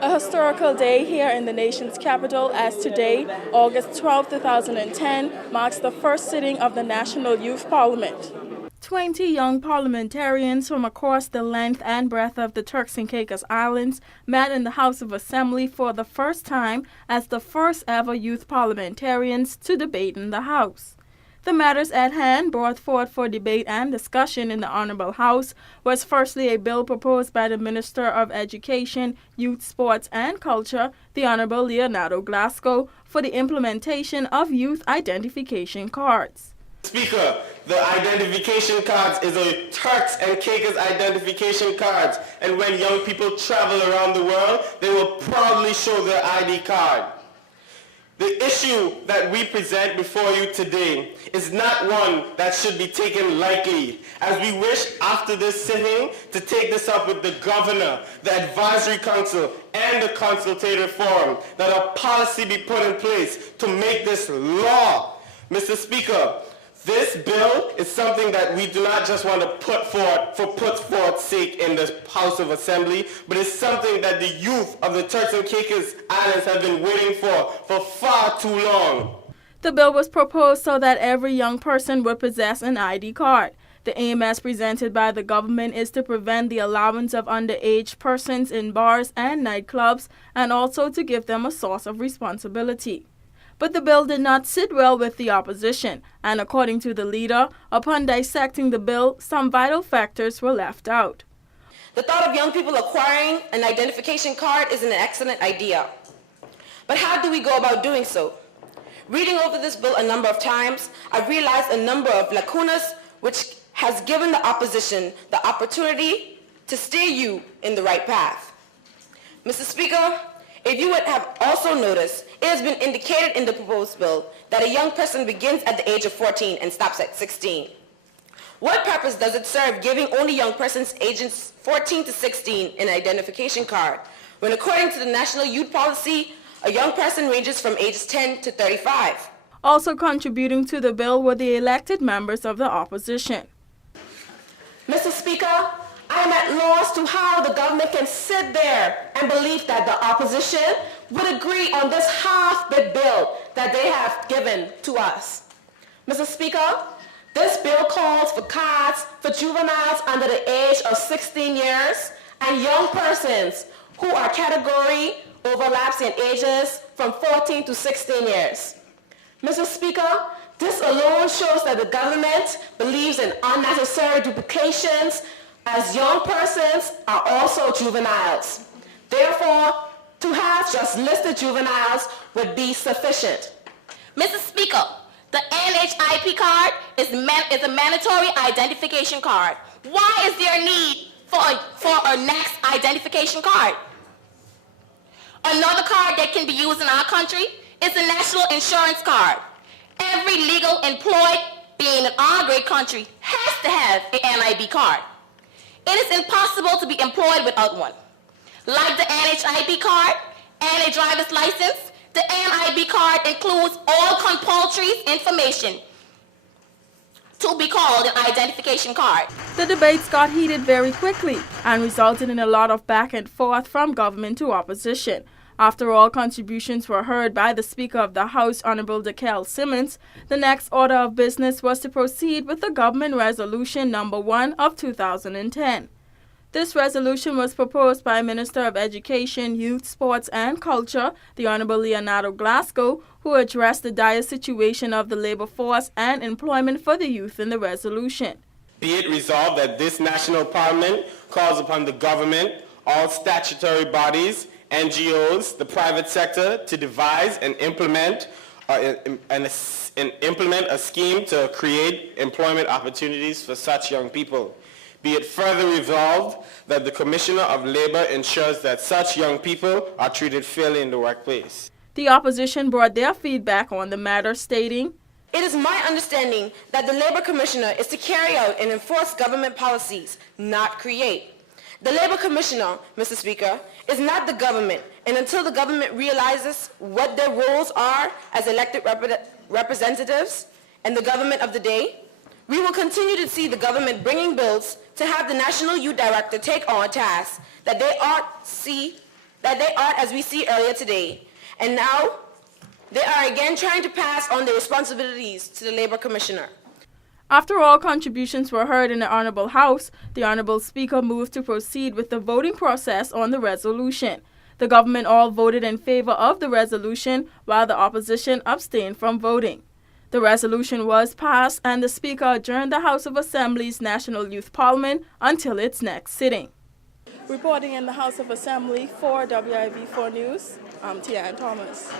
A historical day here in the nation's capital, as today, August 12, 2010, marks the first sitting of the National Youth Parliament. 20 young parliamentarians from across the length and breadth of the Turks and Caicos Islands met in the House of Assembly for the first time as the first ever youth parliamentarians to debate in the House. The matters at hand brought forth for debate and discussion in the Honorable House was firstly a bill proposed by the Minister of Education, Youth, Sports and Culture, the Honorable Leonardo Glasgow, for the implementation of youth identification cards. Speaker, the identification cards is a Turks and Caicos identification cards, and when young people travel around the world, they will proudly show their ID card. The issue that we present before you today is not one that should be taken lightly, as we wish after this sitting to take this up with the Governor, the Advisory Council, and the Consultative Forum, that a policy be put in place to make this law. Mr. Speaker, this bill is something that we do not just want to put forward for put forward's sake in the House of Assembly, but it's something that the youth of the Turks and Caicos Islands have been waiting for far too long. The bill was proposed so that every young person would possess an ID card. The aim as presented by the government is to prevent the allowance of underage persons in bars and nightclubs, and also to give them a source of responsibility. But the bill did not sit well with the opposition, and according to the leader, upon dissecting the bill, some vital factors were left out. The thought of young people acquiring an identification card is an excellent idea. But how do we go about doing so? Reading over this bill a number of times, I've realized a number of lacunas which has given the opposition the opportunity to steer you in the right path. Mr. Speaker, if you would have also noticed, it has been indicated in the proposed bill that a young person begins at the age of 14 and stops at 16. What purpose does it serve giving only young persons ages 14 to 16 an identification card, when according to the National Youth Policy, a young person ranges from ages 10 to 35? Also contributing to the bill were the elected members of the opposition. Mr. Speaker, I am at loss to how the government can sit there and believe that the opposition would agree on this half-baked bill that they have given to us. Mr. Speaker, this bill calls for cards for juveniles under the age of 16 years and young persons who are category overlaps in ages from 14 to 16 years. Mr. Speaker, this alone shows that the government believes in unnecessary duplications, as young persons are also juveniles. Therefore, to have just listed juveniles would be sufficient. Mr. Speaker, the NHIP card is a mandatory identification card. Why is there a need for a next identification card? Another card that can be used in our country is the National Insurance Card. Every legal employed being in our great country has to have an NIB card. It is impossible to be employed without one. Like the NHIP card and a driver's license, the NIB card includes all compulsory information to be called an identification card. The debates got heated very quickly and resulted in a lot of back and forth from government to opposition. After all contributions were heard by the Speaker of the House, Honorable Dakel Simmons, the next order of business was to proceed with the Government Resolution Number 1 of 2010. This resolution was proposed by Minister of Education, Youth, Sports and Culture, the Honorable Leonardo Glasgow, who addressed the dire situation of the labor force and employment for the youth in the resolution. Be it resolved that this National Parliament calls upon the government, all statutory bodies, NGOs, the private sector to devise and implement a scheme to create employment opportunities for such young people. Be it further resolved that the Commissioner of Labor ensures that such young people are treated fairly in the workplace. The opposition brought their feedback on the matter, stating, It is my understanding that the Labor Commissioner is to carry out and enforce government policies, not create. The Labor Commissioner, Mr. Speaker, is not the government, and until the government realizes what their roles are as elected representatives and the government of the day, we will continue to see the government bringing bills to have the National Youth Director take on tasks that they ought see that they ought, as we see earlier today. And now, they are again trying to pass on their responsibilities to the Labor Commissioner. After all contributions were heard in the Honorable House, the Honorable Speaker moved to proceed with the voting process on the resolution. The government all voted in favor of the resolution, while the opposition abstained from voting. The resolution was passed, and the Speaker adjourned the House of Assembly's National Youth Parliament until its next sitting. Reporting in the House of Assembly for WIV4 News, I'm Tian Thomas.